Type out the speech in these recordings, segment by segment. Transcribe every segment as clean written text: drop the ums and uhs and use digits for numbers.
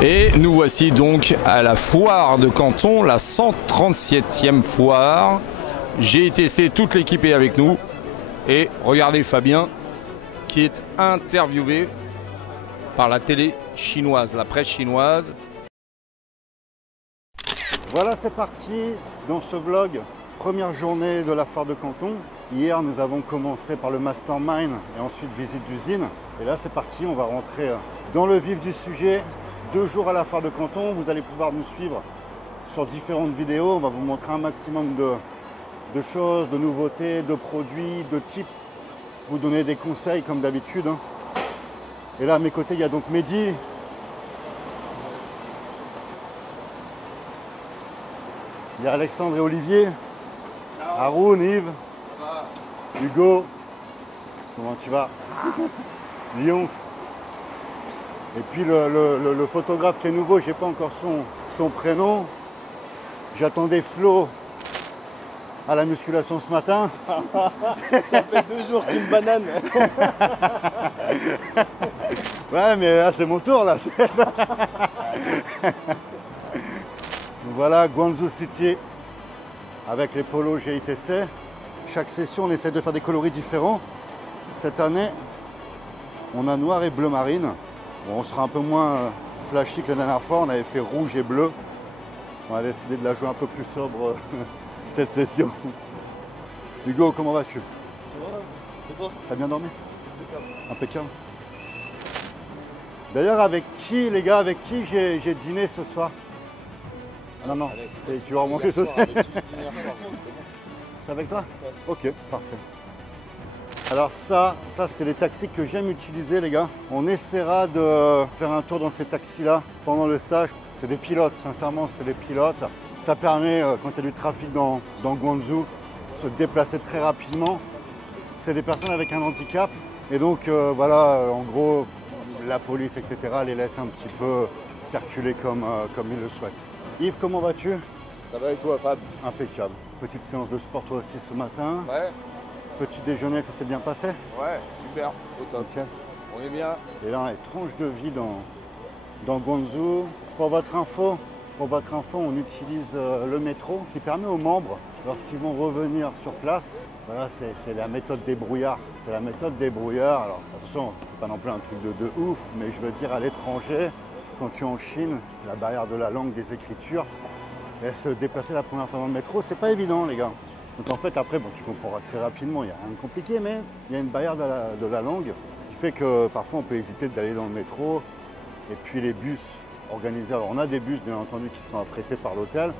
Et nous voici donc à la foire de Canton, la 137e foire. GITC, toute l'équipe est avec nous. Et regardez Fabien qui est interviewé par la télé chinoise, la presse chinoise. Voilà, c'est parti dans ce vlog. Première journée de la foire de Canton. Hier, nous avons commencé par le mastermind et ensuite visite d'usine. Et là, c'est parti, on va rentrer dans le vif du sujet. 2 jours à la foire de Canton, vous allez pouvoir nous suivre sur différentes vidéos. On va vous montrer un maximum de choses, de nouveautés, de produits, de tips. Vous donner des conseils comme d'habitude. Et là, à mes côtés, il y a donc Mehdi. Il y a Alexandre et Olivier. Haroun, Yves. Hugo. Comment tu vas? Lyons. Et puis le photographe qui est nouveau, je n'ai pas encore son prénom. J'attendais Flo à la musculation ce matin. Ça fait 2 jours qu'une banane. Ouais, mais là c'est mon tour là. Voilà, Guangzhou City avec les polos GITC. Chaque session, on essaie de faire des coloris différents. Cette année, on a noir et bleu marine. Bon, on sera un peu moins flashy que la dernière fois, on avait fait rouge et bleu. On a décidé de la jouer un peu plus sobre cette session. Hugo, comment vas-tu? Ça va? T'as bien dormi? Impeccable. D'ailleurs, avec qui, les gars, avec qui j'ai dîné ce soir? Non, non, tu vas remonter ce soir. C'est avec toi? Ok, parfait. Alors ça c'est les taxis que j'aime utiliser, les gars. On essaiera de faire un tour dans ces taxis-là pendant le stage. C'est des pilotes, sincèrement, c'est des pilotes. Ça permet, quand il y a du trafic dans Guangzhou, de se déplacer très rapidement. C'est des personnes avec un handicap. Et donc, voilà, en gros, la police, etc., les laisse un petit peu circuler comme ils le souhaitent. Yves, comment vas-tu? Ça va et toi, Fab? Impeccable. Petite séance de sport, toi aussi, ce matin. Ouais. Petit déjeuner, ça s'est bien passé? Ouais, super, au top. Ok. On est bien. Et là, les tranches de vie dans Guangzhou. Pour votre info, on utilise le métro qui permet aux membres, lorsqu'ils vont revenir sur place, voilà, c'est la méthode des brouillards. C'est la méthode des brouillards. Alors attention, c'est pas non plus un truc de ouf, mais je veux dire à l'étranger, quand tu es en Chine, la barrière de la langue, des écritures, et se déplacer la première fois dans le métro, c'est pas évident, les gars. Donc en fait, après, bon, tu comprendras très rapidement, il n'y a rien de compliqué, mais il y a une barrière de la langue qui fait que parfois on peut hésiter d'aller dans le métro. Et puis les bus organisés, alors on a des bus bien entendu qui sont affrétés par l'hôtel.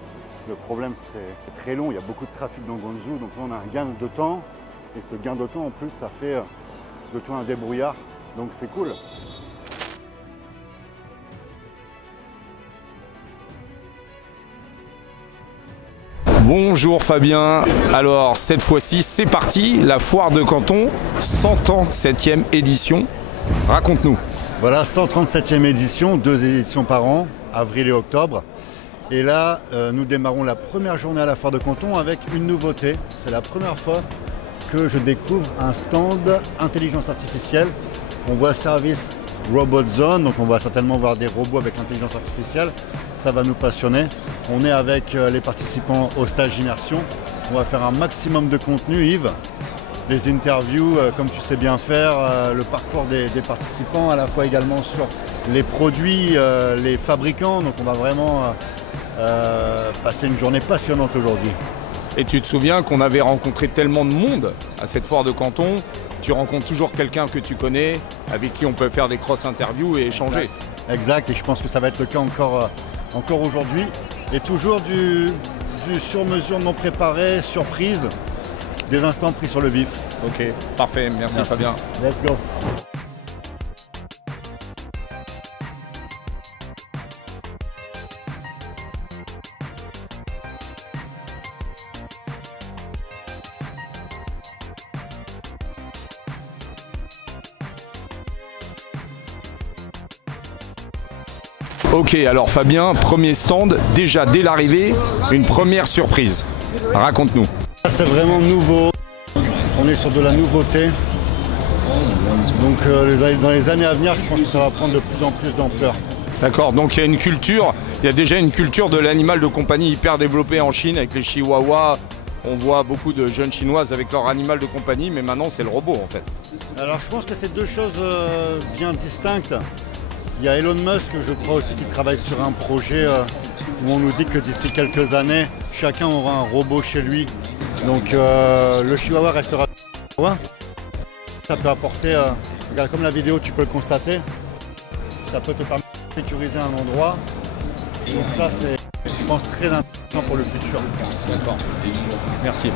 Le problème c'est très long, il y a beaucoup de trafic dans Guangzhou, donc là on a un gain de temps. Et ce gain de temps en plus, ça fait de toi un débrouillard, donc c'est cool. Bonjour Fabien, alors cette fois-ci c'est parti, la foire de Canton, 137e édition, raconte-nous. Voilà, 137e édition, 2 éditions par an, avril et octobre. Et là, nous démarrons la première journée à la foire de Canton avec une nouveauté. C'est la première fois que je découvre un stand intelligence artificielle. On voit service Robot Zone, donc on va certainement voir des robots avec l'intelligence artificielle. Ça va nous passionner. On est avec les participants au stage immersion. On va faire un maximum de contenu, Yves. Les interviews, comme tu sais bien faire, le parcours des participants, à la fois également sur les produits, les fabricants. Donc on va vraiment passer une journée passionnante aujourd'hui. Et tu te souviens qu'on avait rencontré tellement de monde à cette foire de Canton. Tu rencontres toujours quelqu'un que tu connais, avec qui on peut faire des cross-interviews et échanger. Exact, et je pense que ça va être le cas encore aujourd'hui. Et toujours du sur-mesure non préparé, surprise, des instants pris sur le vif. Ok, parfait, merci. Fabien. Let's go. Ok, alors Fabien, premier stand, déjà dès l'arrivée, une première surprise. Raconte-nous. C'est vraiment nouveau, on est sur de la nouveauté. Donc dans les années à venir, je pense que ça va prendre de plus en plus d'ampleur. D'accord, donc il y a une culture, il y a déjà une culture de l'animal de compagnie hyper développée en Chine avec les chihuahuas. On voit beaucoup de jeunes chinoises avec leur animal de compagnie, mais maintenant c'est le robot en fait. Alors je pense que c'est deux choses bien distinctes. Il y a Elon Musk, je crois aussi, qui travaille sur un projet où on nous dit que d'ici quelques années, chacun aura un robot chez lui. Donc le chihuahua restera chihuahua. Ça peut apporter, regarde comme la vidéo, tu peux le constater, ça peut te permettre de sécuriser un endroit. Donc ça c'est, je pense, très intéressant pour le futur. D'accord. Merci.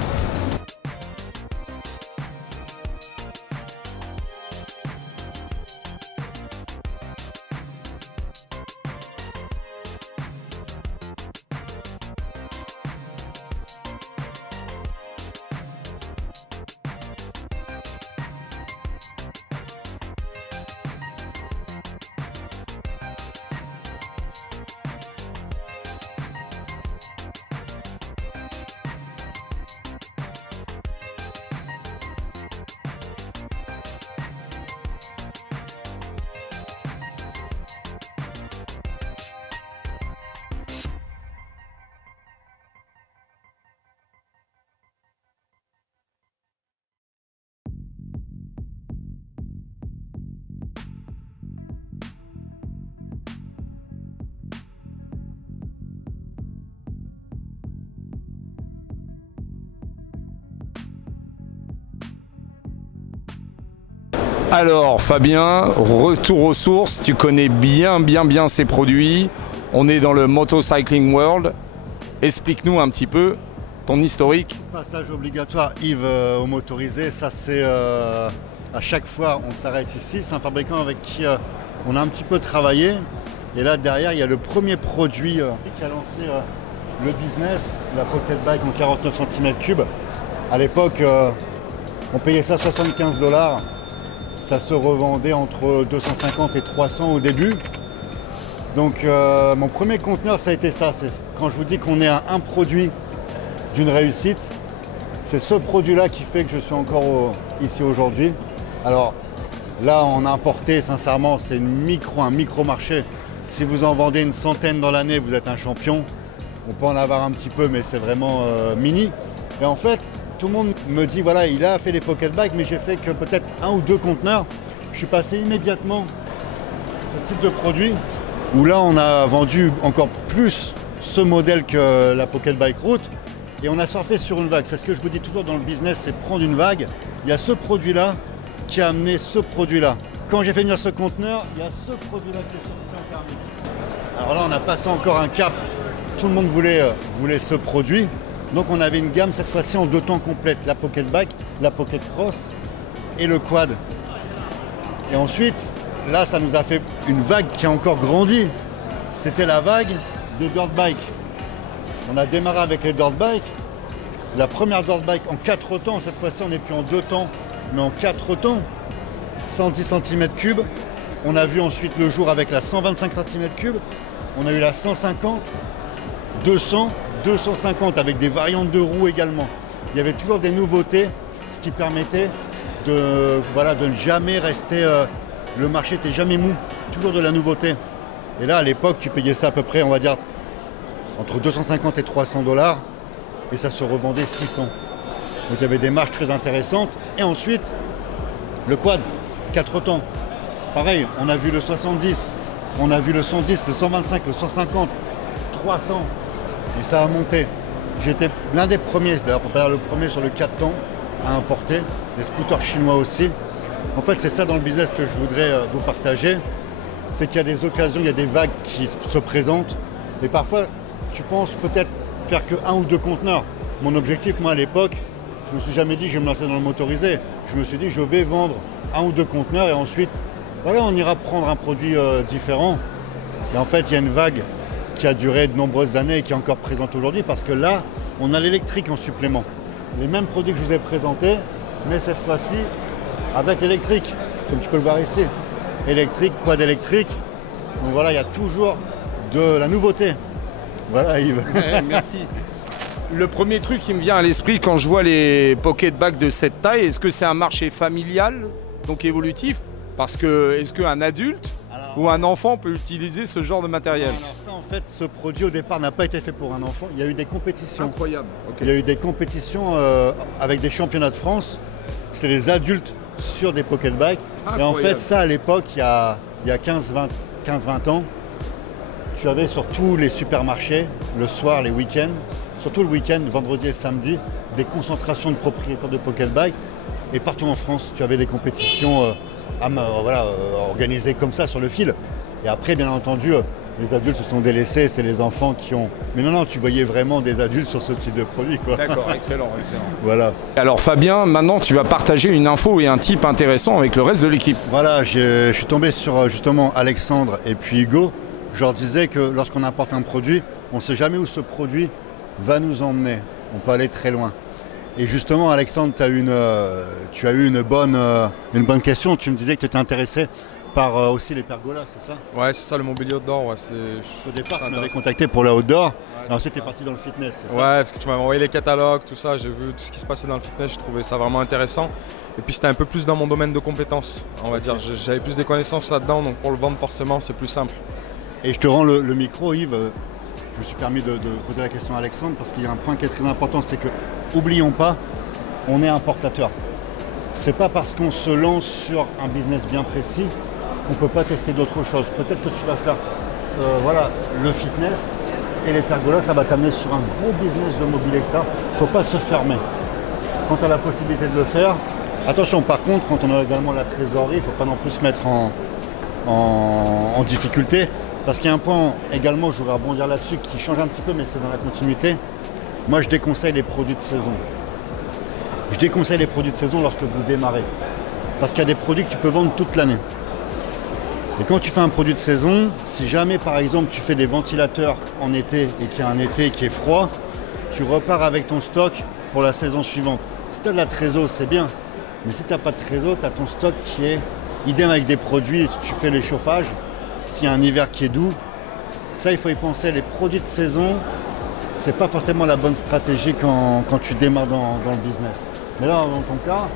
Alors Fabien, retour aux sources, tu connais bien ces produits. On est dans le motorcycling world. Explique-nous un petit peu ton historique. Passage obligatoire Yves au motorisé, ça c'est à chaque fois on s'arrête ici. C'est un fabricant avec qui on a un petit peu travaillé. Et là derrière il y a le premier produit qui a lancé le business, la Pocket Bike en 49 cm3. À l'époque on payait ça 75 $. Ça se revendait entre 250 et 300 au début. Donc mon premier conteneur ça a été ça. Quand je vous dis qu'on est à un produit d'une réussite, c'est ce produit-là qui fait que je suis encore ici aujourd'hui. Alors là on a importé, sincèrement c'est un micro marché. Si vous en vendez une centaine dans l'année, vous êtes un champion. On peut en avoir un petit peu mais c'est vraiment mini. Et en fait, tout le monde me dit, voilà, il a fait les pocket bikes, mais j'ai fait que peut-être 1 ou 2 conteneurs. Je suis passé immédiatement au type de produit, où là, on a vendu encore plus ce modèle que la Pocket Bike Route, et on a surfé sur une vague. C'est ce que je vous dis toujours dans le business, c'est prendre une vague. Il y a ce produit-là qui a amené ce produit-là. Quand j'ai fait venir ce conteneur, il y a ce produit-là qui est sorti en permis. Alors là, on a passé encore un cap. Tout le monde voulait ce produit. Donc on avait une gamme cette fois-ci en 2 temps complète, la Pocket Bike, la Pocket Cross et le quad. Et ensuite, là ça nous a fait une vague qui a encore grandi. C'était la vague des dirt bikes. On a démarré avec les dirt bikes. La première dirt bike en 4 temps, cette fois-ci on n'est plus en 2 temps, mais en 4 temps. 110 cm3. On a vu ensuite le jour avec la 125 cm3. On a eu la 150, 200, 250 avec des variantes de roues également. Il y avait toujours des nouveautés, ce qui permettait de ne jamais rester... le marché n'était jamais mou, toujours de la nouveauté. Et là, à l'époque, tu payais ça à peu près, on va dire, entre 250 et 300 $, et ça se revendait 600. Donc il y avait des marges très intéressantes. Et ensuite, le quad, 4 temps. Pareil, on a vu le 70, on a vu le 110, le 125, le 150, 300. Et ça a monté. J'étais l'un des premiers, d'ailleurs pour pas dire le premier sur le 4 temps à importer, les scooters chinois aussi. En fait c'est ça dans le business que je voudrais vous partager, c'est qu'il y a des occasions, il y a des vagues qui se présentent. Et parfois tu penses peut-être faire que 1 ou 2 conteneurs. Mon objectif moi à l'époque, je me suis jamais dit je vais me lancer dans le motorisé. Je me suis dit je vais vendre 1 ou 2 conteneurs et ensuite voilà, on ira prendre un produit différent. Et en fait il y a une vague qui a duré de nombreuses années et qui est encore présente aujourd'hui parce que là, on a l'électrique en supplément. Les mêmes produits que je vous ai présentés, mais cette fois-ci avec l'électrique, comme tu peux le voir ici. Électrique, quad électrique. Donc voilà, il y a toujours de la nouveauté. Voilà Yves. Merci. Le premier truc qui me vient à l'esprit quand je vois les pocket bags de cette taille, est-ce que c'est un marché familial, donc évolutif? Parce que est-ce qu'un adulte où un enfant peut utiliser ce genre de matériel. Alors ça, en fait, ce produit au départ n'a pas été fait pour un enfant. Il y a eu des compétitions. Incroyable. Il y a eu des compétitions avec des championnats de France. C'est les adultes sur des pocket bikes. Et en fait, ça, à l'époque, il y a 15-20 ans, tu avais sur tous les supermarchés, le soir, les week-ends, surtout le week-end, vendredi et samedi, des concentrations de propriétaires de pocket bikes. Et partout en France, tu avais des compétitions organisées comme ça sur le fil. Et après, bien entendu, les adultes se sont délaissés, c'est les enfants qui ont... Mais non, tu voyais vraiment des adultes sur ce type de produit, quoi. D'accord, excellent. Voilà. Alors Fabien, maintenant tu vas partager une info et un tip intéressant avec le reste de l'équipe. Voilà, je suis tombé sur justement Alexandre et puis Hugo. Je leur disais que lorsqu'on importe un produit, on ne sait jamais où ce produit va nous emmener. On peut aller très loin. Et justement, Alexandre, tu as eu une bonne question. Tu me disais que tu étais intéressé par aussi les pergolas, c'est ça? Ouais, c'est ça, le mobilier outdoor. Ouais, au départ, tu m'avais contacté pour la outdoor. Alors, c'était parti dans le fitness, c'est ça? Ouais, parce que tu m'avais envoyé les catalogues, tout ça. J'ai vu tout ce qui se passait dans le fitness. Je trouvais ça vraiment intéressant. Et puis, c'était un peu plus dans mon domaine de compétences, on va dire. J'avais plus des connaissances là-dedans, donc pour le vendre, forcément, c'est plus simple. Et je te rends le micro, Yves. Je me suis permis de poser la question à Alexandre parce qu'il y a un point qui est très important, c'est que, oublions pas, on est importateur. C'est pas parce qu'on se lance sur un business bien précis qu'on ne peut pas tester d'autres choses. Peut-être que tu vas faire le fitness et les pergolas, ça va t'amener sur un gros business de mobilier extérieur. Il ne faut pas se fermer. Quand tu as la possibilité de le faire, attention par contre, quand on a également la trésorerie, il ne faut pas non plus se mettre en difficulté. Parce qu'il y a un point également, je voudrais rebondir là-dessus, qui change un petit peu, mais c'est dans la continuité. Moi, je déconseille les produits de saison. Je déconseille les produits de saison lorsque vous démarrez. Parce qu'il y a des produits que tu peux vendre toute l'année. Et quand tu fais un produit de saison, si jamais par exemple tu fais des ventilateurs en été et qu'il y a un été qui est froid, tu repars avec ton stock pour la saison suivante. Si tu as de la trésor, c'est bien. Mais si tu n'as pas de trésor, tu as ton stock qui est idem avec des produits, tu fais les chauffages. S'il y a un hiver qui est doux, ça il faut y penser. Les produits de saison, c'est pas forcément la bonne stratégie quand tu démarres dans le business. Mais là, dans ton cas,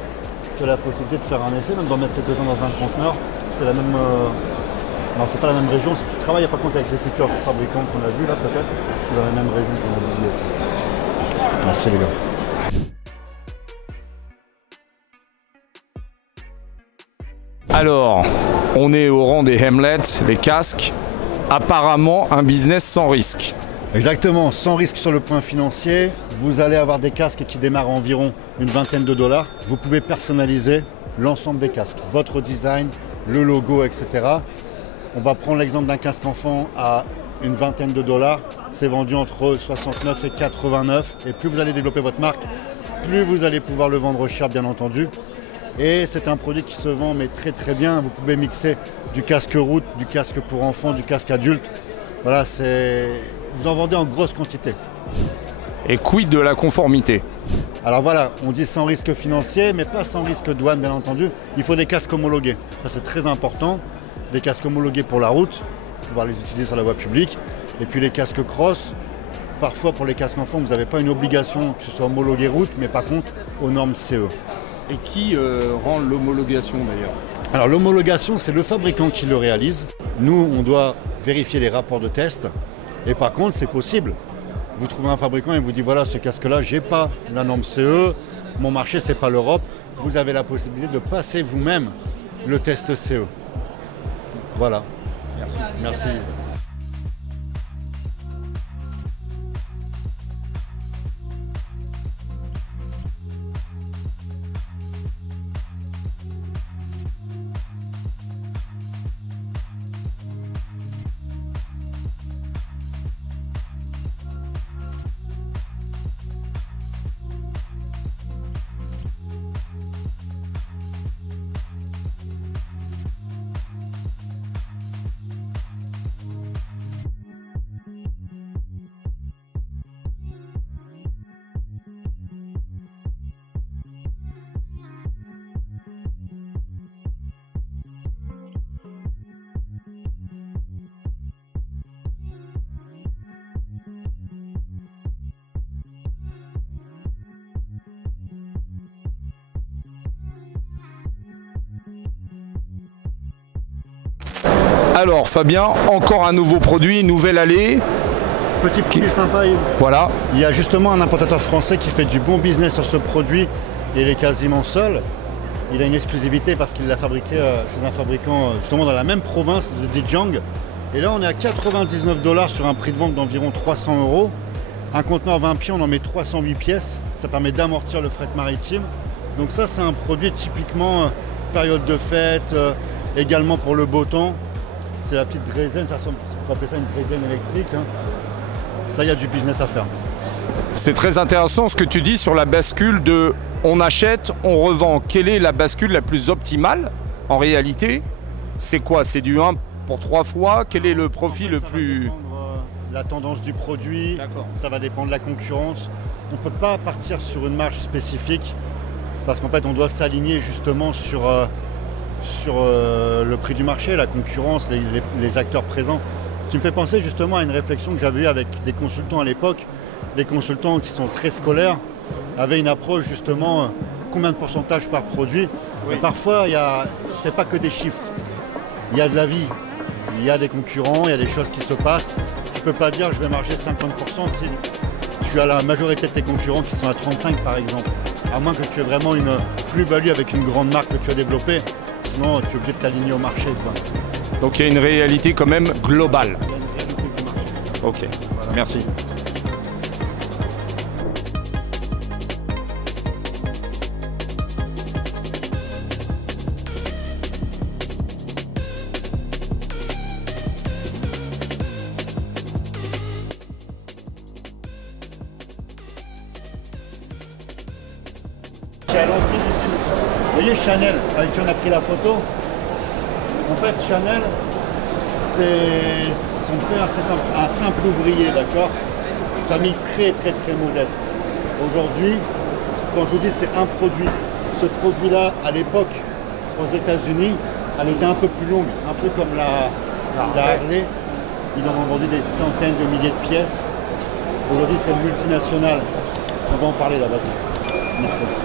tu as la possibilité de faire un essai, même d'en mettre quelques-uns dans un conteneur. C'est la même. Non, c'est pas la même région. Si tu travailles par contre avec les futurs fabricants qu'on a vus là, peut-être, c'est dans la même région qu'on a vu. Merci les gars. Alors, on est au rang des helmets, les casques. Apparemment, un business sans risque. Exactement, sans risque sur le point financier. Vous allez avoir des casques qui démarrent à environ une vingtaine de dollars. Vous pouvez personnaliser l'ensemble des casques, votre design, le logo, etc. On va prendre l'exemple d'un casque enfant à une vingtaine de dollars. C'est vendu entre 69 et 89. Et plus vous allez développer votre marque, plus vous allez pouvoir le vendre cher, bien entendu. Et c'est un produit qui se vend mais très très bien. Vous pouvez mixer du casque route, du casque pour enfants, du casque adulte. Voilà, vous en vendez en grosse quantité. Et quid de la conformité? Alors voilà, on dit sans risque financier, mais pas sans risque douane, bien entendu. Il faut des casques homologués. Ça, c'est très important. Des casques homologués pour la route, pour pouvoir les utiliser sur la voie publique. Et puis les casques cross. Parfois, pour les casques enfants, vous n'avez pas une obligation que ce soit homologué route, mais par contre, aux normes CE. Et qui rend l'homologation d'ailleurs? Alors l'homologation, c'est le fabricant qui le réalise. Nous, on doit vérifier les rapports de test. Et par contre, c'est possible. Vous trouvez un fabricant et vous dit voilà, ce casque-là, j'ai pas la norme CE, mon marché, c'est pas l'Europe. Vous avez la possibilité de passer vous-même le test CE. Voilà. Merci. Merci. Alors Fabien, encore un nouveau produit, nouvelle allée. Petit produit sympa. Voilà. Il y a justement un importateur français qui fait du bon business sur ce produit et il est quasiment seul. Il a une exclusivité parce qu'il l'a fabriqué chez un fabricant justement dans la même province de Zhejiang. Et là on est à 99 $ sur un prix de vente d'environ 300 €. Un conteneur 20 pieds, on en met 308 pièces. Ça permet d'amortir le fret maritime. Donc ça c'est un produit typiquement période de fête, également pour le beau temps. C'est la petite draisenne, on peut appeler ça une draisenne électrique. Hein. Ça, il y a du business à faire. C'est très intéressant ce que tu dis sur la bascule de on achète, on revend. Quelle est la bascule la plus optimale en réalité? C'est quoi? C'est du 1 pour 3 fois? Quel est le profit le plus... La tendance du produit, ça va dépendre de la concurrence. On ne peut pas partir sur une marge spécifique parce qu'en fait on doit s'aligner justement sur le prix du marché, la concurrence, les acteurs présents. Tu me fais penser justement à une réflexion que j'avais eue avec des consultants à l'époque. Les consultants qui sont très scolaires avaient une approche justement combien de pourcentage par produit. Oui. Et parfois, ce n'est pas que des chiffres. Il y a de la vie, il y a des concurrents, il y a des choses qui se passent. Tu ne peux pas dire je vais marger 50% si tu as la majorité de tes concurrents qui sont à 35 par exemple. À moins que tu aies vraiment une plus-value avec une grande marque que tu as développée. Sinon, tu es obligé de t'aligner au marché, quoi. Donc il y a une réalité quand même globale. Ok, voilà. Merci. Qui a lancé l'usine. Vous voyez Chanel, avec qui on a pris la photo. En fait, Chanel, son père, c'est un simple ouvrier, d'accord? Famille très modeste. Aujourd'hui, quand je vous dis c'est un produit, ce produit-là, à l'époque, aux États-Unis, elle était un peu plus longue, un peu comme la Harley. Ils en ont vendu des centaines de milliers de pièces. Aujourd'hui, c'est multinational. On va en parler là-bas.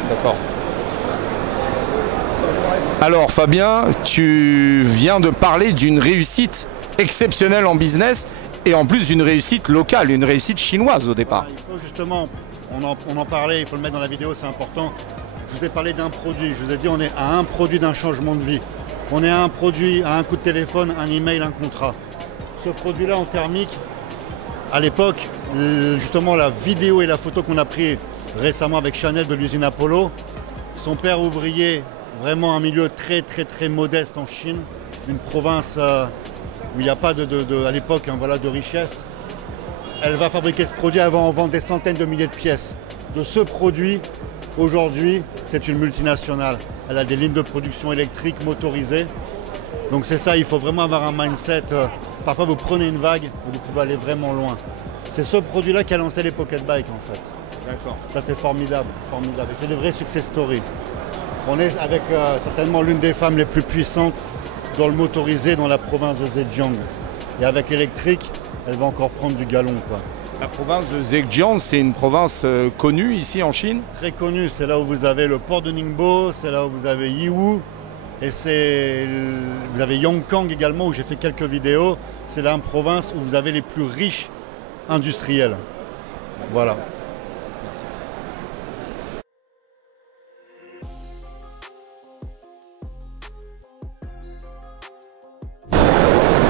D'accord. Alors Fabien, tu viens de parler d'une réussite exceptionnelle en business et en plus d'une réussite locale, une réussite chinoise au départ. Il faut justement, on en parlait, il faut le mettre dans la vidéo, c'est important. Je vous ai parlé d'un produit, je vous ai dit on est à un produit d'un changement de vie. On est à un produit, à un coup de téléphone, un email, un contrat. Ce produit-là en thermique, à l'époque, justement la vidéo et la photo qu'on a pris récemment avec Chanel de l'usine Apollo, son père ouvrier, vraiment un milieu très modeste en Chine, une province où il n'y a pas à l'époque voilà, de richesse. Elle va fabriquer ce produit, elle va en vendre des centaines de milliers de pièces. De ce produit, aujourd'hui, c'est une multinationale. Elle a des lignes de production électrique motorisées. Donc c'est ça, il faut vraiment avoir un mindset. Parfois vous prenez une vague et vous pouvez aller vraiment loin. C'est ce produit-là qui a lancé les pocket bikes en fait. D'accord. Ça c'est formidable, formidable. Et c'est des vrais success stories. On est avec certainement l'une des femmes les plus puissantes dans le motorisé dans la province de Zhejiang. Et avec l'électrique, elle va encore prendre du galon, quoi. La province de Zhejiang, c'est une province connue ici en Chine? Très connue, c'est là où vous avez le port de Ningbo, c'est là où vous avez Yiwu, et vous avez Yongkang également, où j'ai fait quelques vidéos. C'est là une province où vous avez les plus riches industriels. Voilà.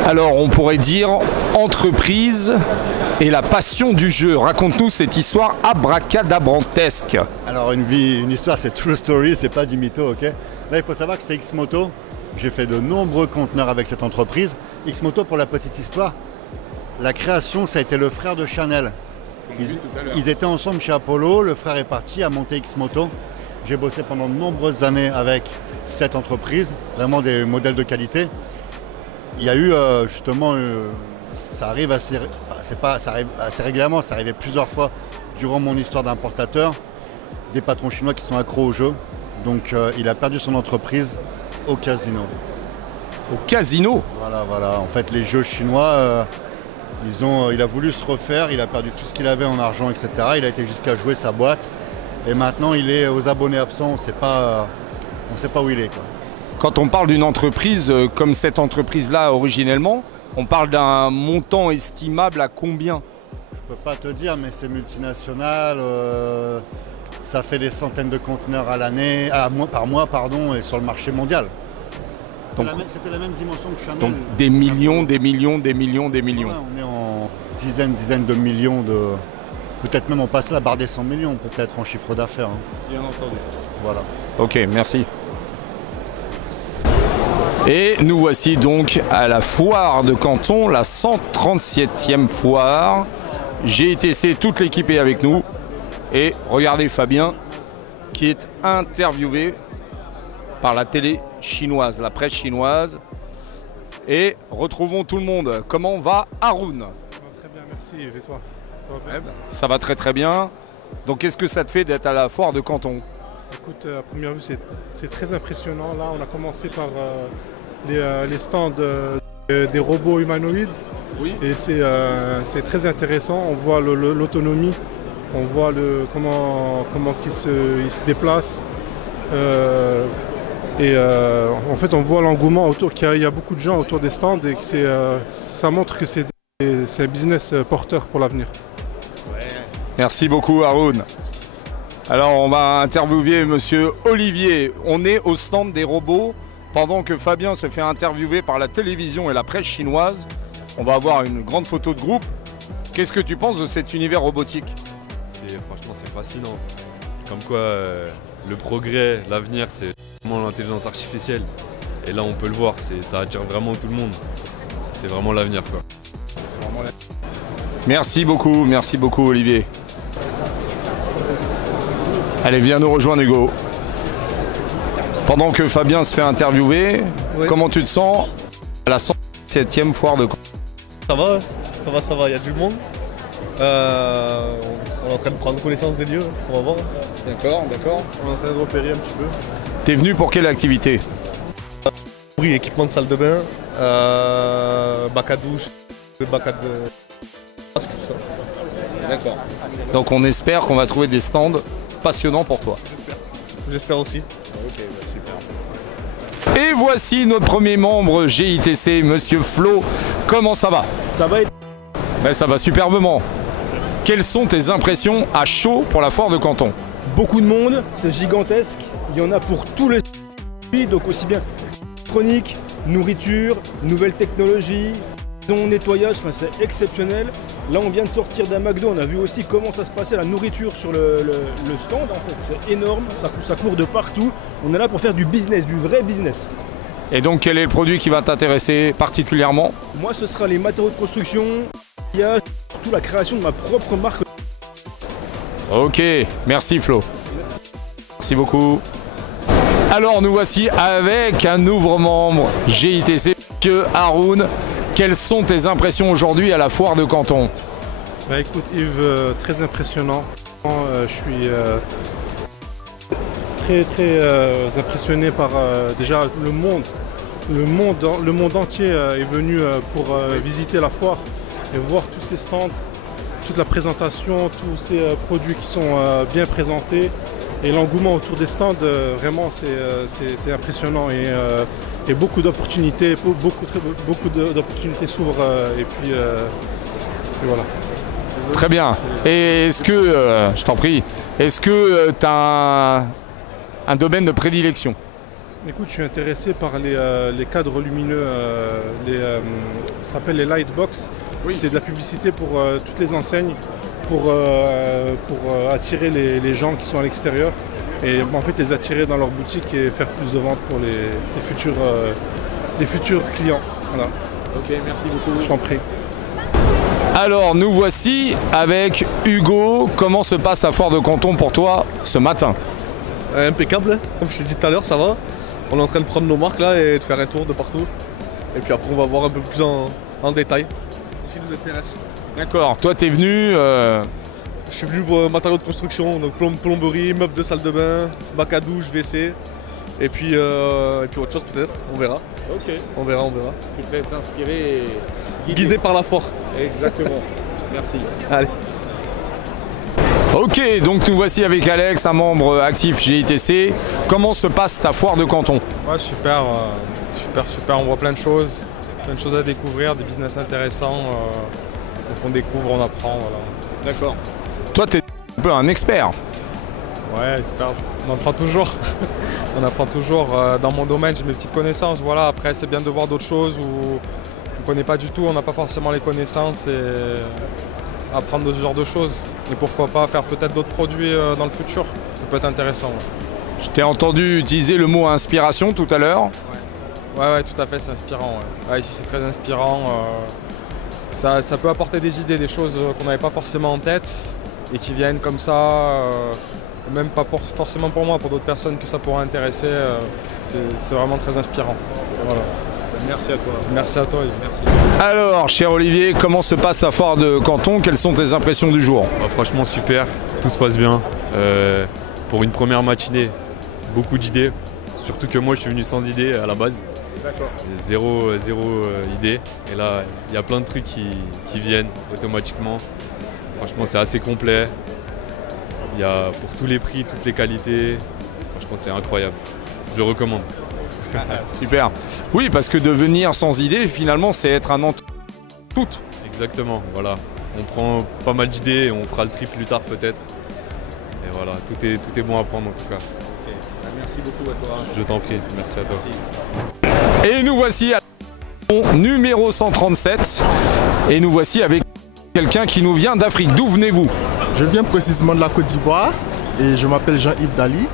Alors on pourrait dire entreprise et la passion du jeu. Raconte-nous cette histoire abracadabrantesque. Alors une histoire, c'est true story, c'est pas du mytho, ok? Là il faut savoir que c'est Xmoto. J'ai fait de nombreux conteneurs avec cette entreprise. Xmoto, pour la petite histoire, la création ça a été le frère de Chanel. Ils étaient ensemble chez Apollo, le frère est parti, a monté Xmoto. J'ai bossé pendant de nombreuses années avec cette entreprise, vraiment des modèles de qualité. Il y a eu justement, ça arrive assez régulièrement, ça arrivait plusieurs fois durant mon histoire d'importateur, des patrons chinois qui sont accros au jeu. Donc il a perdu son entreprise au casino. Au casino? Voilà. En fait, les jeux chinois, il a voulu se refaire, il a perdu tout ce qu'il avait en argent, etc. Il a été jusqu'à jouer sa boîte. Et maintenant, il est aux abonnés absents, on ne sait pas où il est, quoi. Quand on parle d'une entreprise comme cette entreprise-là originellement, on parle d'un montant estimable à combien? Je peux pas te dire, mais c'est multinational. Ça fait des centaines de conteneurs à l'année, par mois, pardon, et sur le marché mondial. C'était la même dimension que Chanel. Donc des millions, des millions, des millions, des millions. Ouais, on est en dizaines de millions de... Peut-être même on passe la barre des 100 millions, peut-être en chiffre d'affaires. Bien entendu. Voilà. Ok, merci. Et nous voici donc à la foire de Canton, la 137e foire. GITC, toute l'équipe est avec nous. Et regardez Fabien qui est interviewé par la télé chinoise, la presse chinoise. Et retrouvons tout le monde. Comment va Haroun? Très bien, merci. Et toi? Ça va bien? Ça va très très bien. Donc qu'est-ce que ça te fait d'être à la foire de Canton? Écoute, à première vue, c'est très impressionnant. Là, on a commencé par les stands des robots humanoïdes. Oui. Et c'est très intéressant. On voit l'autonomie, on voit comment ils se déplacent. En fait, on voit l'engouement autour, qu'il y a beaucoup de gens autour des stands et que ça montre que c'est un business porteur pour l'avenir. Merci beaucoup Haroun. Alors on va interviewer monsieur Olivier. On est au stand des robots pendant que Fabien se fait interviewer par la télévision et la presse chinoise. On va avoir une grande photo de groupe. Qu'est-ce que tu penses de cet univers robotique? Franchement, c'est fascinant. Comme quoi, le progrès, l'avenir, c'est vraiment l'intelligence artificielle. Et là, on peut le voir, ça attire vraiment tout le monde. C'est vraiment l'avenir, quoi. Merci beaucoup Olivier. Allez, viens nous rejoindre Hugo. Pendant que Fabien se fait interviewer, oui. Comment tu te sens à la 107e foire de Canton? Ça va, il y a du monde. On est en train de prendre connaissance des lieux, on va voir. D'accord. On est en train de repérer un petit peu. T'es venu pour quelle activité? Oui, équipement de salle de bain, bac à douche, bac à masque, tout ça. D'accord. Donc on espère qu'on va trouver des stands passionnants pour toi. J'espère aussi. Ok, super. Et voici notre premier membre GITC, monsieur Flo. Comment ça va? Ça va. Ça va superbement. Quelles sont tes impressions à chaud pour la foire de Canton? Beaucoup de monde, c'est gigantesque. Il y en a pour tous les pays, donc aussi bien électronique, nourriture, nouvelles technologies, nettoyage, c'est exceptionnel. Là, on vient de sortir d'un McDo, on a vu aussi comment ça se passait la nourriture sur le stand. En fait, c'est énorme, ça court de partout. On est là pour faire du business, du vrai business. Et donc, quel est le produit qui va t'intéresser particulièrement? Moi, ce sera les matériaux de construction. Il y a surtout la création de ma propre marque. Ok, merci Flo. Merci beaucoup. Alors, nous voici avec un nouveau membre GITC, monsieur Haroun. Quelles sont tes impressions aujourd'hui à la foire de Canton? Écoute Yves, très impressionnant. Je suis très impressionné par déjà le monde. Le monde entier est venu pour visiter la foire et voir tous ces stands, toute la présentation, tous ces produits qui sont bien présentés. Et l'engouement autour des stands, vraiment, c'est impressionnant. Et beaucoup d'opportunités, beaucoup d'opportunités s'ouvrent. Et puis voilà. Désolé. Très bien. Et est-ce que, je t'en prie, est-ce que tu as un domaine de prédilection? Écoute, je suis intéressé par les cadres lumineux, ça s'appelle les Lightbox. Oui. C'est de la publicité pour toutes les enseignes, pour attirer les gens qui sont à l'extérieur et en fait les attirer dans leur boutique et faire plus de ventes pour les futurs clients. Voilà. Ok, merci beaucoup. Je t'en prie. Alors nous voici avec Hugo. Comment se passe la foire de Canton pour toi ce matin? Impeccable, comme je t'ai dit tout à l'heure, ça va. On est en train de prendre nos marques là et de faire un tour de partout. Et puis après on va voir un peu plus en détail. Si nous intéresse. D'accord, toi t'es venu Je suis venu pour matériaux de construction, donc plomberie, meubles de salle de bain, bac à douche, WC. Et puis autre chose peut-être, on verra. Ok. On verra. Tu peux être inspiré et guidé par la foire. Exactement. Merci. Allez. Ok, donc nous voici avec Alex, un membre actif GITC. Comment se passe ta foire de Canton? Ouais, super, super. On voit plein de choses à découvrir, des business intéressants. Donc on découvre, on apprend. Voilà. D'accord. Toi, tu es un peu un expert. Ouais, expert. On apprend toujours. On apprend toujours. Dans mon domaine, j'ai mes petites connaissances. Voilà. Après, c'est bien de voir d'autres choses où on ne connaît pas du tout, on n'a pas forcément les connaissances et apprendre de ce genre de choses. Et pourquoi pas faire peut-être d'autres produits dans le futur. Ça peut être intéressant. Ouais. Je t'ai entendu utiliser le mot inspiration tout à l'heure. Ouais, tout à fait, c'est inspirant. Ouais. Ouais, ici, c'est très inspirant. Ça peut apporter des idées, des choses qu'on n'avait pas forcément en tête et qui viennent comme ça. Même pas forcément pour moi, pour d'autres personnes que ça pourrait intéresser. C'est vraiment très inspirant. Voilà. Merci à toi. Merci à toi, Yves. Merci. Alors, cher Olivier, comment se passe la foire de Canton? Quelles sont tes impressions du jour? Franchement super, tout se passe bien. Pour une première matinée, beaucoup d'idées. Surtout que moi je suis venu sans idée à la base. D'accord. Zéro idée. Et là, il y a plein de trucs qui viennent automatiquement. Franchement, c'est assez complet. Il y a pour tous les prix, toutes les qualités. Franchement, c'est incroyable. Je recommande. Super. Oui, parce que de venir sans idée, finalement, c'est être un tout. Exactement, voilà. On prend pas mal d'idées et on fera le tri plus tard peut-être. Et voilà, tout est bon à prendre en tout cas. Okay. Merci beaucoup à toi. Je t'en prie, merci à toi. Merci. Et nous voici à numéro 137. Et nous voici avec quelqu'un qui nous vient d'Afrique. D'où venez-vous? Je viens précisément de la Côte d'Ivoire et je m'appelle Jean-Yves Dali.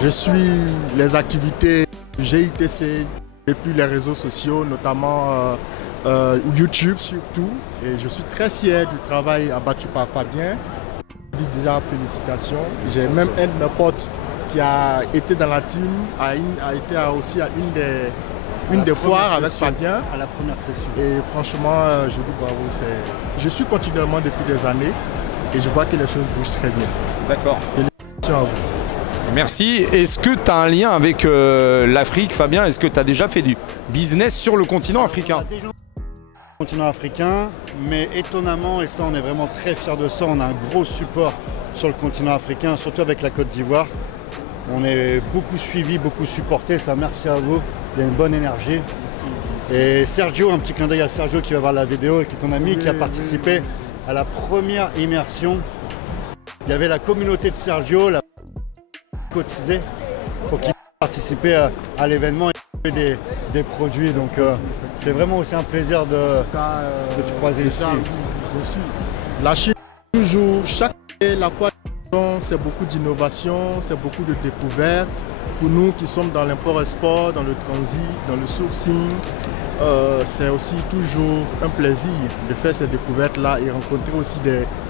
Je suis les activités du GITC depuis les réseaux sociaux, notamment YouTube surtout. Et je suis très fier du travail abattu par Fabien. Je dis déjà félicitations. J'ai même un de mes potes qui a été dans la team, a été aussi à une des foires avec Fabien. À la première session. Et franchement, je dis bravo. Je suis continuellement depuis des années et je vois que les choses bougent très bien. D'accord. Félicitations à vous. Merci. Est-ce que tu as un lien avec l'Afrique, Fabien? Est-ce que tu as déjà fait du business sur le continent africain? Continent africain, mais étonnamment, et ça on est vraiment très fiers de ça, on a un gros support sur le continent africain, surtout avec la Côte d'Ivoire. On est beaucoup suivi, beaucoup supporté, ça merci à vous, il y a une bonne énergie. Et Sergio, un petit clin d'œil à Sergio qui va voir la vidéo, qui est ton ami, qui a participé à la première immersion. Il y avait la communauté de Sergio, la cotisé pour qu'il puisse participer à l'événement et des produits. Donc c'est vraiment aussi un plaisir de te croiser ici. La Chine, toujours, chaque année, la fois, c'est beaucoup d'innovation, c'est beaucoup de découvertes. Pour nous qui sommes dans l'import-export, dans le transit, dans le sourcing, c'est aussi toujours un plaisir de faire ces découvertes-là et rencontrer aussi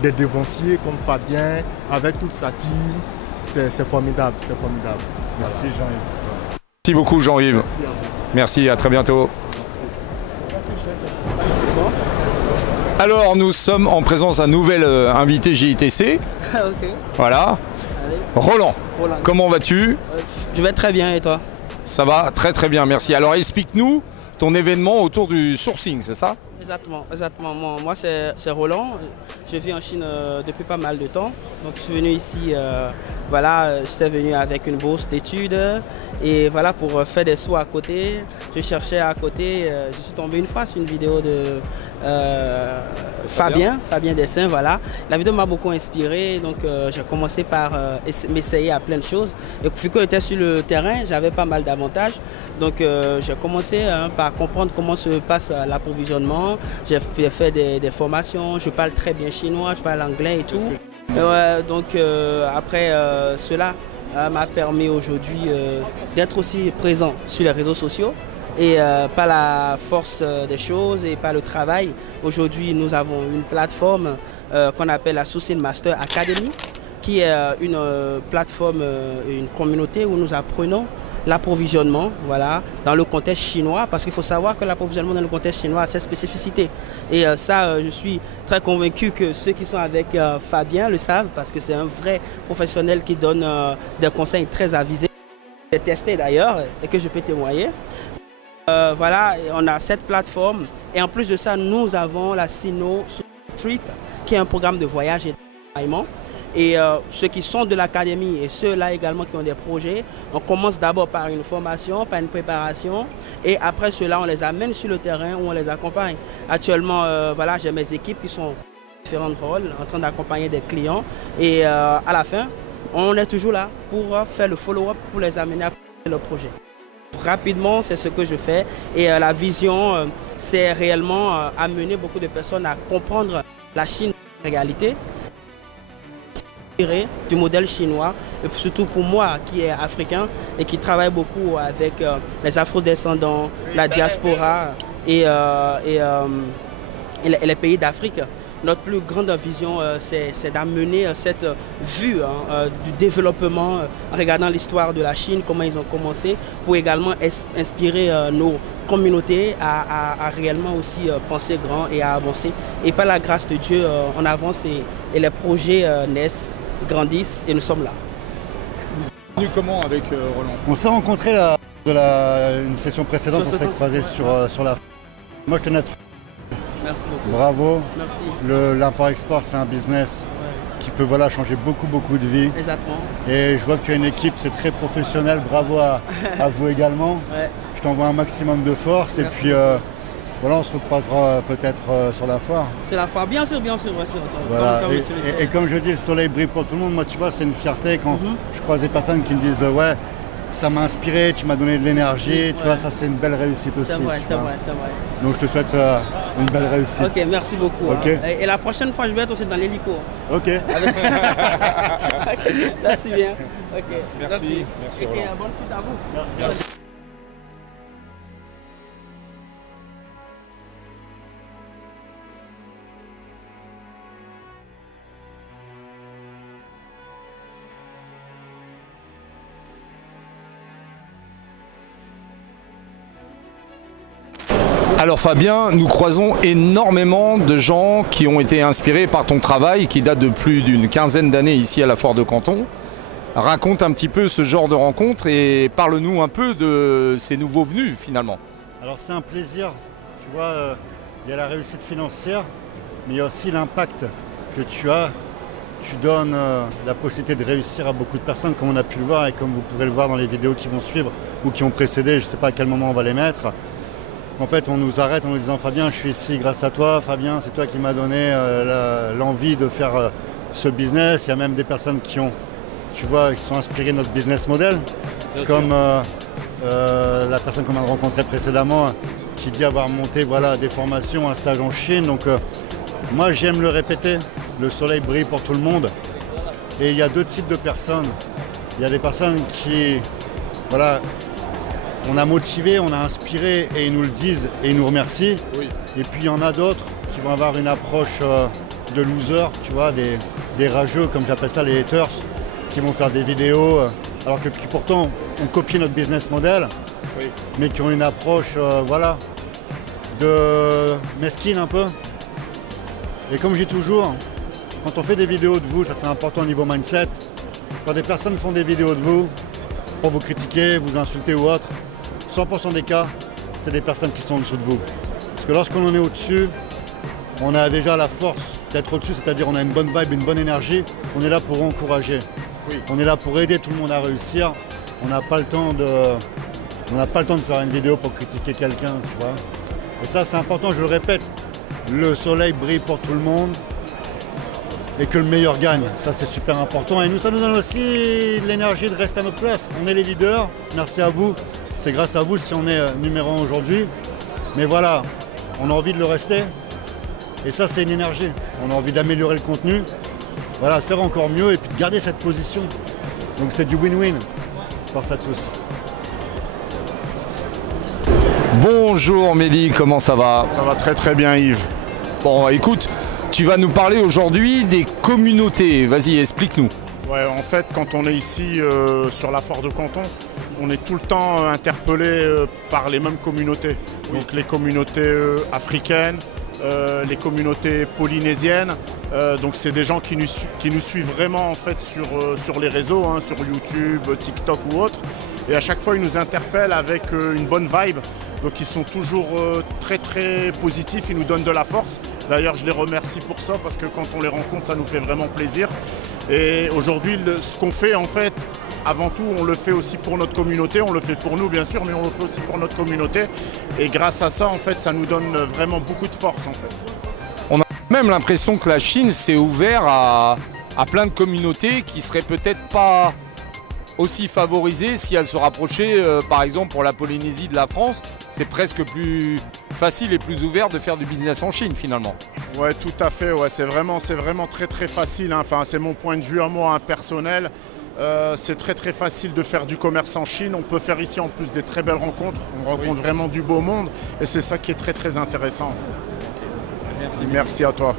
des devanciers comme Fabien avec toute sa team. C'est formidable, c'est formidable. Merci Jean-Yves. Merci beaucoup Jean-Yves. Merci, à très bientôt. Alors nous sommes en présence d'un nouvel invité GITC. Ok. Voilà. Allez. Roland, comment vas-tu? Je vais très bien et toi? Ça va très bien, merci. Alors explique-nous ton événement autour du sourcing, c'est ça? Exactement. Moi c'est Roland. Je vis en Chine depuis pas mal de temps. Donc je suis venu ici, j'étais venu avec une bourse d'études et voilà pour faire des sous à côté. Je cherchais à côté, je suis tombé une fois sur une vidéo de Fabien Dessin, voilà. La vidéo m'a beaucoup inspiré, donc j'ai commencé par m'essayer à plein de choses. Et vu que j'étais sur le terrain, j'avais pas mal d'avantages. Donc j'ai commencé par comprendre comment se passe l'approvisionnement. J'ai fait des formations, je parle très bien chinois, je parle anglais et tout. Après cela m'a permis aujourd'hui d'être aussi présent sur les réseaux sociaux. Et par la force des choses et par le travail, aujourd'hui nous avons une plateforme qu'on appelle la Sourcing Master Academy, qui est une plateforme, une communauté où nous apprenons l'approvisionnement, voilà, dans le contexte chinois, parce qu'il faut savoir que l'approvisionnement dans le contexte chinois a ses spécificités. Et je suis très convaincu que ceux qui sont avec Fabien le savent, parce que c'est un vrai professionnel qui donne des conseils très avisés, testés d'ailleurs, et que je peux témoigner. On a cette plateforme, et en plus de ça, nous avons la Sino Trip, qui est un programme de voyage et d'enseignement. Et ceux qui sont de l'académie et ceux-là également qui ont des projets, on commence d'abord par une formation, par une préparation. Et après cela, on les amène sur le terrain où on les accompagne. Actuellement, voilà, j'ai mes équipes qui sont différents rôles, en train d'accompagner des clients. Et à la fin, on est toujours là pour faire le follow-up, pour les amener à le projet. Rapidement, c'est ce que je fais. Et la vision, c'est réellement amener beaucoup de personnes à comprendre la Chine en réalité, du modèle chinois, et surtout pour moi qui est africain et qui travaille beaucoup avec les afro-descendants, la diaspora et les pays d'Afrique. Notre plus grande vision, c'est d'amener cette vue du développement en regardant l'histoire de la Chine, comment ils ont commencé, pour également inspirer nos communautés à réellement aussi penser grand et à avancer. Et par la grâce de Dieu, on avance et les projets naissent, grandissent et nous sommes là. Vous êtes venu comment avec Roland? On s'est rencontrés une session précédente, on s'est croisés sur la... Moi je tenais à te... Merci beaucoup. Bravo. Merci. L'import-export, c'est un business qui peut changer beaucoup de vies. Exactement. Et je vois que tu as une équipe, c'est très professionnel. Bravo à vous également. Ouais. Je t'envoie un maximum de force. Merci. Et puis voilà, on se recroisera peut-être sur la foire. C'est la foire, bien sûr. Voilà. Et comme je dis, le soleil brille pour tout le monde. Moi, tu vois, c'est une fierté quand je croise des personnes qui me disent ouais, ça m'a inspiré, tu m'as donné de l'énergie, tu vois, ça c'est une belle réussite aussi. C'est vrai. Donc je te souhaite une belle réussite. Ok, merci beaucoup. Okay. Et la prochaine fois, je vais être aussi dans l'hélico. Ok. Okay, merci bien. Ok, merci. Et bonne suite à vous. Merci. Alors Fabien, nous croisons énormément de gens qui ont été inspirés par ton travail qui date de plus d'une quinzaine d'années ici à la Foire de Canton. Raconte un petit peu ce genre de rencontre et parle-nous un peu de ces nouveaux venus finalement. Alors c'est un plaisir, tu vois, il y a la réussite financière, mais il y a aussi l'impact que tu as. Tu donnes la possibilité de réussir à beaucoup de personnes comme on a pu le voir et comme vous pourrez le voir dans les vidéos qui vont suivre ou qui ont précédé, je ne sais pas à quel moment on va les mettre. En fait, on nous arrête en nous disant « Fabien, je suis ici grâce à toi. Fabien, c'est toi qui m'as donné l'envie de faire ce business. » Il y a même des personnes qui sont inspirées de notre business model, comme la personne qu'on a rencontrée précédemment qui dit avoir monté des formations, un stage en Chine. Donc moi, j'aime le répéter, le soleil brille pour tout le monde. Et il y a deux types de personnes. Il y a des personnes qui... on a motivé, on a inspiré et ils nous le disent et ils nous remercient. Oui. Et puis il y en a d'autres qui vont avoir une approche de loser, tu vois, des rageux, comme j'appelle ça, les haters, qui vont faire des vidéos alors que qui pourtant ont copié notre business model, oui, mais qui ont une approche de mesquine un peu. Et comme je dis toujours, quand on fait des vidéos de vous, ça c'est important au niveau mindset, quand des personnes font des vidéos de vous pour vous critiquer, vous insulter ou autre, 100% des cas, c'est des personnes qui sont en dessous de vous. Parce que lorsqu'on en est au-dessus, on a déjà la force d'être au-dessus, c'est-à-dire on a une bonne vibe, une bonne énergie. On est là pour encourager. Oui. On est là pour aider tout le monde à réussir. On n'a pas le temps de faire une vidéo pour critiquer quelqu'un, tu vois. Et ça, c'est important, je le répète. Le soleil brille pour tout le monde et que le meilleur gagne. Ça, c'est super important. Et nous, ça nous donne aussi de l'énergie de rester à notre place. On est les leaders. Merci à vous. C'est grâce à vous si on est numéro 1 aujourd'hui. Mais voilà, on a envie de le rester. Et ça, c'est une énergie. On a envie d'améliorer le contenu, de faire encore mieux et puis de garder cette position. Donc c'est du win-win. Force à tous. Bonjour Mehdi, comment ça va? Ça va très bien Yves. Bon, écoute, tu vas nous parler aujourd'hui des communautés. Vas-y, explique-nous. Ouais, en fait, quand on est ici sur la Foire de Canton, on est tout le temps interpellé par les mêmes communautés. Oui. Donc les communautés africaines, les communautés polynésiennes. Donc c'est des gens qui nous suivent vraiment en fait sur les réseaux, sur YouTube, TikTok ou autre. Et à chaque fois, ils nous interpellent avec une bonne vibe. Donc ils sont toujours très positifs, ils nous donnent de la force. D'ailleurs, je les remercie pour ça parce que quand on les rencontre, ça nous fait vraiment plaisir. Et aujourd'hui, ce qu'on fait en fait, avant tout, on le fait aussi pour notre communauté. On le fait pour nous, bien sûr, mais on le fait aussi pour notre communauté. Et grâce à ça, en fait, ça nous donne vraiment beaucoup de force, en fait. On a même l'impression que la Chine s'est ouverte à plein de communautés qui seraient peut-être pas aussi favorisées si elles se rapprochaient, par exemple pour la Polynésie de la France. C'est presque plus facile et plus ouvert de faire du business en Chine finalement. Ouais, tout à fait. Ouais, c'est vraiment très très facile. Hein. Enfin, c'est mon point de vue à moi, personnel. C'est très facile de faire du commerce en Chine. On peut faire ici en plus des très belles rencontres. On rencontre vraiment du beau monde et c'est ça qui est très intéressant. Merci à toi.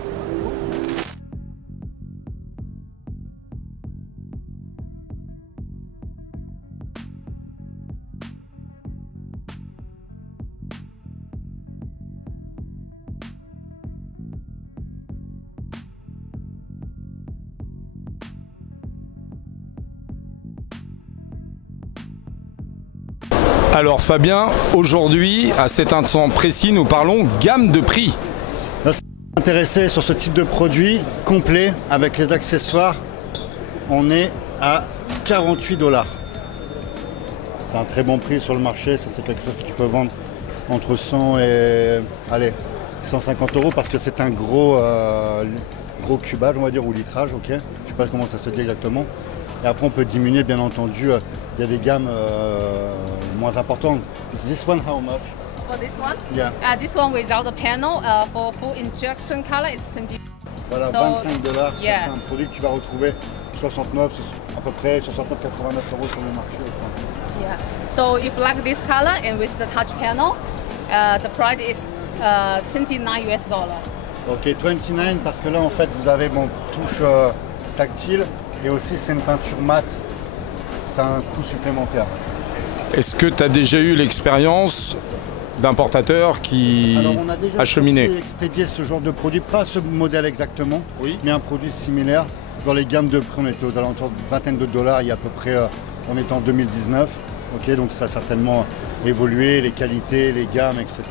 Alors Fabien, aujourd'hui, à cet instant précis, nous parlons gamme de prix. Intéressé sur ce type de produit complet avec les accessoires, on est à 48 $. C'est un très bon prix sur le marché, ça c'est quelque chose que tu peux vendre entre 100 et 150 € parce que c'est un gros cubage, on va dire, ou litrage, ok. Je ne sais pas comment ça se dit exactement. Et après on peut diminuer, bien entendu, il y a des gammes moins importantes. This one, how much? For this one? Yeah. This one without the panel, for full injection color is 20. Voilà, So, 25 $. yeah. C'est un produit que tu vas retrouver 69, à peu près 69,89 € sur le marché. Yeah. So if you like this color and with the touch panel, the price is $29 US. Ok, 29 parce que là en fait vous avez touche tactile et aussi c'est une peinture mate. C'est un coût supplémentaire. Est-ce que tu as déjà eu l'expérience d'importateur qui acheminé? On a déjà expédié ce genre de produit, pas ce modèle exactement, mais un produit similaire. Dans les gammes de prix, on était aux alentours d'une vingtaine de $, il y a à peu près, on est en 2019. Ok, donc ça a certainement évolué, les qualités, les gammes, etc.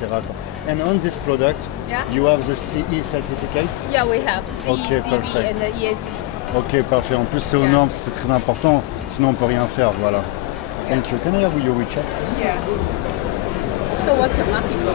And on this product, you have the CE certificate? Yeah, we have CE, okay, CB perfect. and the EAC. Ok, parfait. En plus, c'est aux normes, c'est très important. Sinon, on ne peut rien faire. Voilà. Thank you. Can I have your WeChat? Yeah. So what's your lucky for?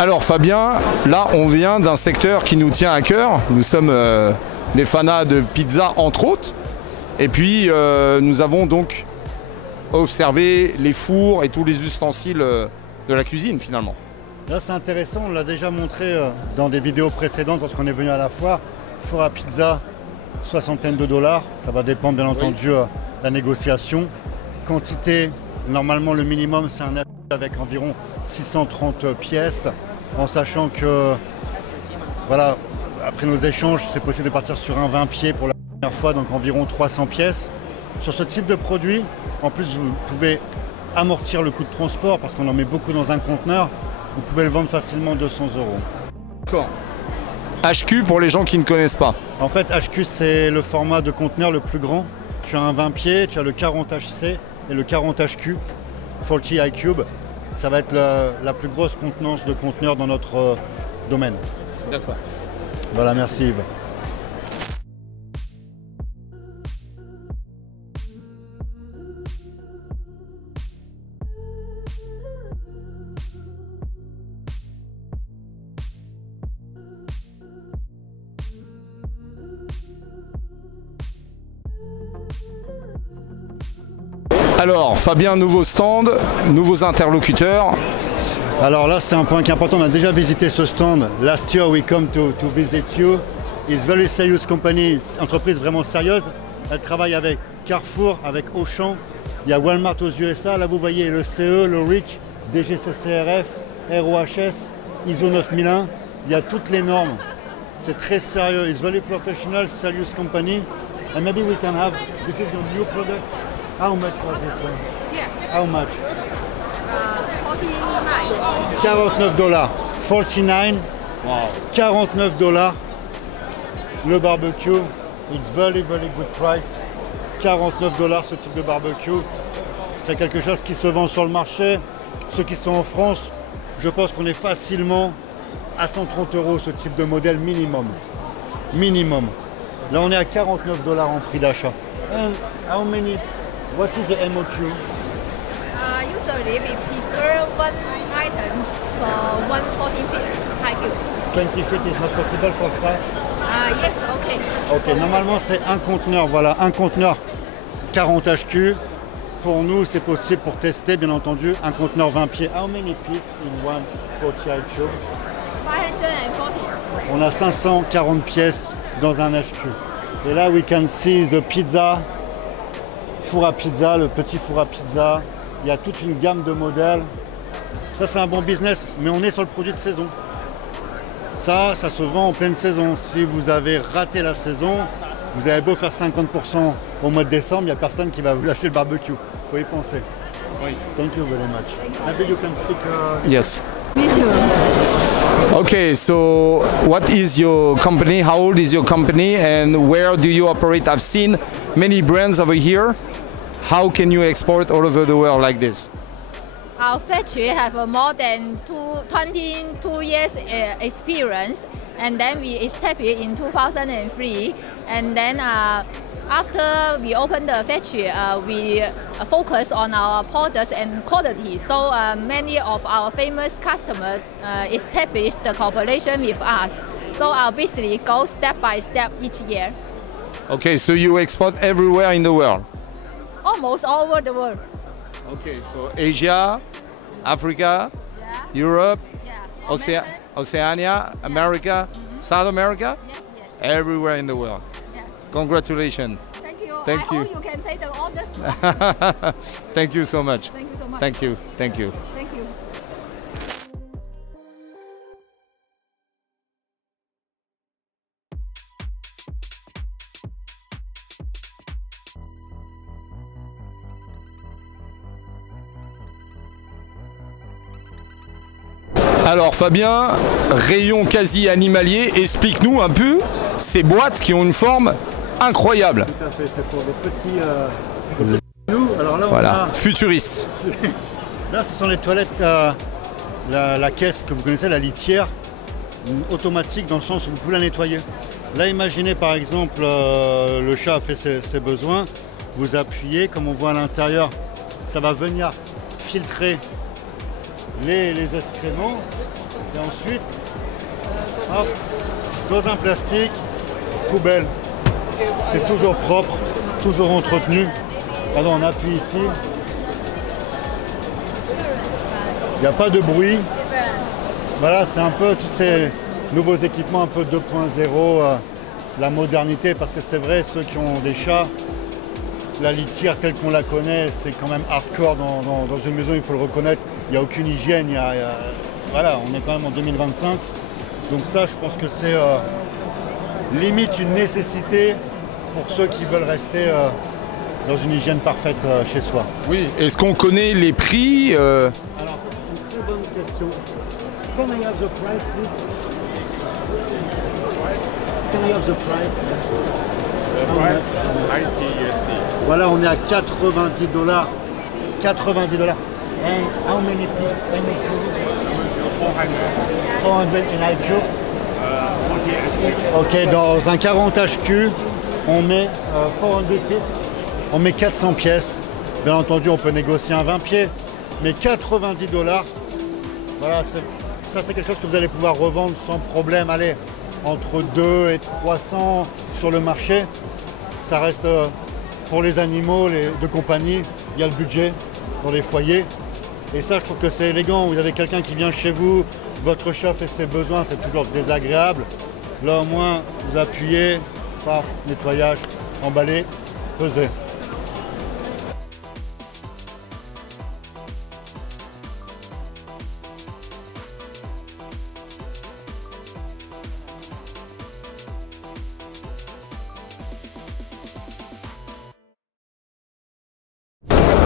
Alors Fabien, là on vient d'un secteur qui nous tient à cœur. Nous sommes des fanats de pizza entre autres. Et puis nous avons donc observé les fours et tous les ustensiles de la cuisine finalement. Là c'est intéressant, on l'a déjà montré dans des vidéos précédentes lorsqu'on est venu à la foire. Four à pizza, soixantaine de $. Ça va dépendre bien entendu de la négociation. Quantité, normalement le minimum c'est un avec environ 630 pièces. En sachant que, voilà, après nos échanges, c'est possible de partir sur un 20 pieds pour la première fois, donc environ 300 pièces. Sur ce type de produit, en plus, vous pouvez amortir le coût de transport parce qu'on en met beaucoup dans un conteneur. Vous pouvez le vendre facilement 200 €. D'accord. HQ pour les gens qui ne connaissent pas. En fait, HQ, c'est le format de conteneur le plus grand. Tu as un 20 pieds, tu as le 40 HC et le 40 HQ, 40 iCube. Ça va être la plus grosse contenance de conteneurs dans notre domaine. D'accord. Voilà, merci Yves. Alors Fabien, nouveau stand, nouveaux interlocuteurs. Alors là c'est un point qui est important, on a déjà visité ce stand. Last year we come to visit you. It's very serious company, entreprise vraiment sérieuse. Elle travaille avec Carrefour, avec Auchan, il y a Walmart aux USA, là vous voyez le CE, le REACH, DGCCRF, ROHS, ISO 9001, il y a toutes les normes. C'est très sérieux. It's very professional, serious company. And maybe we can have, this is your new product. How much was this one? Yeah. How much? 49. $49. 49. Wow. $49. Le barbecue. It's very, very good price. $49 ce type de barbecue. C'est quelque chose qui se vend sur le marché. Ceux qui sont en France, je pense qu'on est facilement à 130 € ce type de modèle minimum. Minimum. Là, on est à $49 en prix d'achat. And how many? What is the MOQ? Usually we prefer one item for 114 feet high cube. 20 feet is not possible for start? Yes, okay. Ok, normalement c'est un conteneur, voilà, un conteneur 40 HQ. Pour nous, c'est possible pour tester, bien entendu, un conteneur 20 pieds. How many pieces in one 40 HQ? 540. On a 540 pièces dans un HQ. Et là, we can see the pizza, four à pizza, le petit four à pizza. Il y a toute une gamme de modèles. Ça, c'est un bon business, mais on est sur le produit de saison. Ça se vend en pleine saison. Si vous avez raté la saison, vous avez beau faire 50% au mois de décembre, il n'y a personne qui va vous lâcher le barbecue. Il faut y penser. Oui. Thank you very much. Maybe you can speak. Yes. Me too. Okay, so what is your company? How old is your company and where do you operate? I've seen many brands over here. How can you export all over the world like this? Our factory have more than 22 years experience, and then we established in 2003. And then after we opened the factory, we focus on our products and quality. So many of our famous customers established the cooperation with us. So our business goes step by step each year. Okay, so you export everywhere in the world? Almost all over the world. Okay, so Asia, Africa, Europe, Oceania, America, South America, everywhere in the world. Congratulations. Thank you. Thank I you. hope you can pay the orders. Thank you so much. Thank you so much. Thank you. Thank you. Thank you. Alors Fabien, rayon quasi animalier, explique-nous un peu ces boîtes qui ont une forme incroyable. Tout à fait, c'est pour des petits loups. Alors là, Voilà, on a... futuriste. Là, ce sont les toilettes, la caisse que vous connaissez, la litière, automatique dans le sens où vous pouvez la nettoyer. Là, imaginez par exemple, le chat a fait ses besoins, vous appuyez, comme on voit à l'intérieur, ça va venir filtrer les excréments et ensuite, hop, dans un plastique, poubelle. C'est toujours propre, toujours entretenu. Pardon, on appuie ici. Il n'y a pas de bruit. Voilà, c'est un peu tous ces nouveaux équipements un peu 2.0, la modernité, parce que c'est vrai, ceux qui ont des chats, la litière telle qu'on la connaît, c'est quand même hardcore dans une maison, il faut le reconnaître. Il n'y a aucune hygiène, voilà, on est quand même en 2025. Donc ça, je pense que c'est limite une nécessité pour ceux qui veulent rester dans une hygiène parfaite chez soi. Oui, est-ce qu'on connaît les prix Alors, c'est une très bonne question. Can I have the price, please? Can I have the price? The price, 90 USD. Voilà, on est à $90. 90 $. And how many pieces? 400. 400 in IQ. 40 HQ. Ok, dans un 40 HQ, on met 400 pièces. On met 400 pièces. Bien entendu, on peut négocier un 20 pieds, mais $90. Voilà, ça c'est quelque chose que vous allez pouvoir revendre sans problème. Allez, entre 2 et 300 sur le marché. Ça reste pour les animaux de compagnie. Il y a le budget dans les foyers. Et ça, je trouve que c'est élégant. Vous avez quelqu'un qui vient chez vous, votre chat fait ses besoins, c'est toujours désagréable. Là, au moins, vous appuyez, paf, nettoyage, emballé, pesé.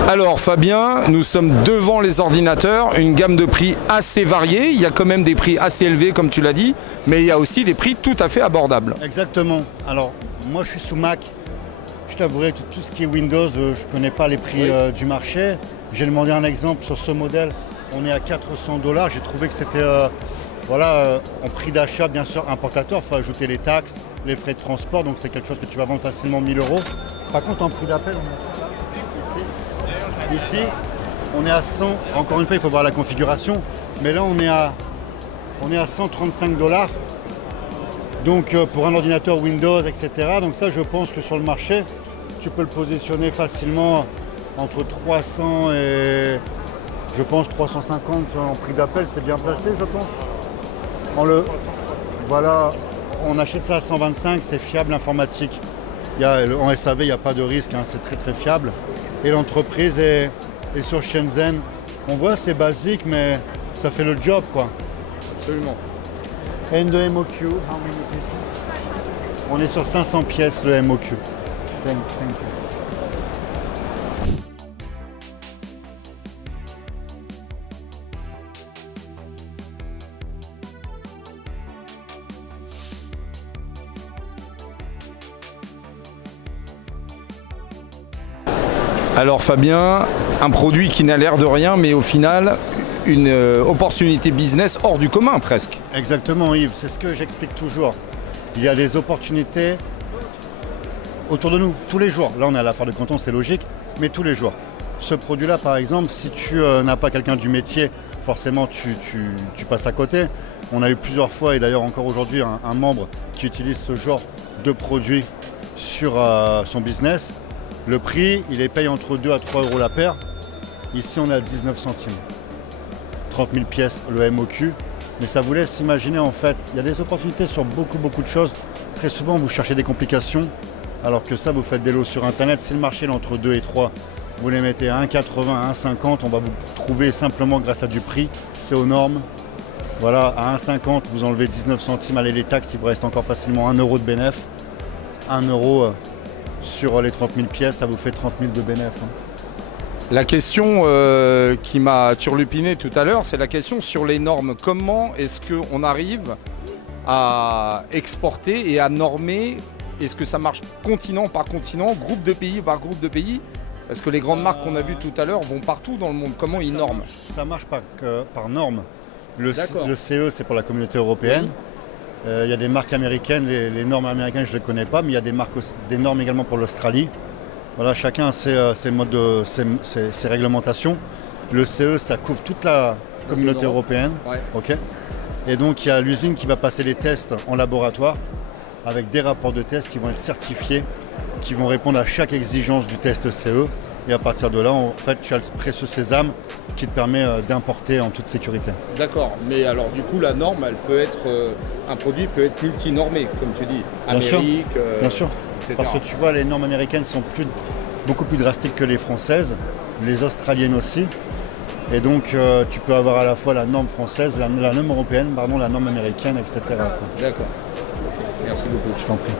Alors Fabien, nous sommes devant les ordinateurs, une gamme de prix assez variée. Il y a quand même des prix assez élevés comme tu l'as dit, mais il y a aussi des prix tout à fait abordables. Exactement. Alors moi je suis sous Mac. Je t'avouerai que tout ce qui est Windows, je ne connais pas les prix du marché. J'ai demandé un exemple sur ce modèle. On est à 400 $. J'ai trouvé que c'était en prix d'achat, bien sûr, importateur. Il faut ajouter les taxes, les frais de transport. Donc c'est quelque chose que tu vas vendre facilement 1000 €. Par contre, en prix d'appel, ici, on est à 100. Encore une fois, il faut voir la configuration. Mais là, on est à 135 $. Donc pour un ordinateur Windows, etc. Donc ça, je pense que sur le marché, tu peux le positionner facilement entre 300 et je pense 350 en prix d'appel. C'est bien placé, je pense. Voilà, on achète ça à 125, c'est fiable informatique. En SAV, il n'y a pas de risque, hein, c'est très très fiable. Et l'entreprise est sur Shenzhen. On voit, c'est basique, mais ça fait le job, quoi. Absolument. And the MOQ, how many pieces? On est sur 500 pièces, le MOQ. Thank you. Alors Fabien, un produit qui n'a l'air de rien, mais au final, une opportunité business hors du commun presque. Exactement Yves, c'est ce que j'explique toujours. Il y a des opportunités autour de nous, tous les jours. Là on est à la foire de Canton, c'est logique, mais tous les jours. Ce produit-là par exemple, si tu n'as pas quelqu'un du métier, forcément tu passes à côté. On a eu plusieurs fois, et d'ailleurs encore aujourd'hui, un membre qui utilise ce genre de produit sur son business. Le prix, il est payé entre 2 à 3 € la paire. Ici, on est à 19 centimes. 30 000 pièces, le MOQ. Mais ça vous laisse imaginer, en fait, il y a des opportunités sur beaucoup de choses. Très souvent, vous cherchez des complications, alors que ça, vous faites des lots sur Internet. Si le marché est entre 2 et 3, vous les mettez à 1,80, à 1,50, on va vous trouver simplement grâce à du prix. C'est aux normes. Voilà, à 1,50, vous enlevez 19 centimes. Allez, les taxes, il vous reste encore facilement 1 € de bénéfice. 1 € sur les 30 000 pièces, ça vous fait 30 000 de bénéfice. La question qui m'a turlupiné tout à l'heure, c'est la question sur les normes. Comment est-ce qu'on arrive à exporter et à normer? Est-ce que ça marche continent par continent, groupe de pays par groupe de pays? Parce que les grandes marques qu'on a vues tout à l'heure vont partout dans le monde. Comment ils norment? Ça marche pas par normes. Le CE, c'est pour la communauté européenne. Oui. Il y a des marques américaines, les normes américaines je ne les connais pas, mais il y a des normes également pour l'Australie. Voilà, chacun a ses réglementations. Le CE, ça couvre toute la communauté européenne. Ouais. Okay. Et donc il y a l'usine qui va passer les tests en laboratoire avec des rapports de tests qui vont être certifiés, qui vont répondre à chaque exigence du test CE. Et à partir de là, en fait, tu as le précieux sésame qui te permet d'importer en toute sécurité. D'accord, mais alors du coup, la norme, elle peut être, un produit peut être multinormé, comme tu dis, Amérique, bien sûr. Etc. Parce que tu vois, les normes américaines sont beaucoup plus drastiques que les françaises, les australiennes aussi. Et donc, tu peux avoir à la fois la norme française, la norme européenne, pardon, la norme américaine, etc. D'accord. Merci beaucoup. Je t'en prie.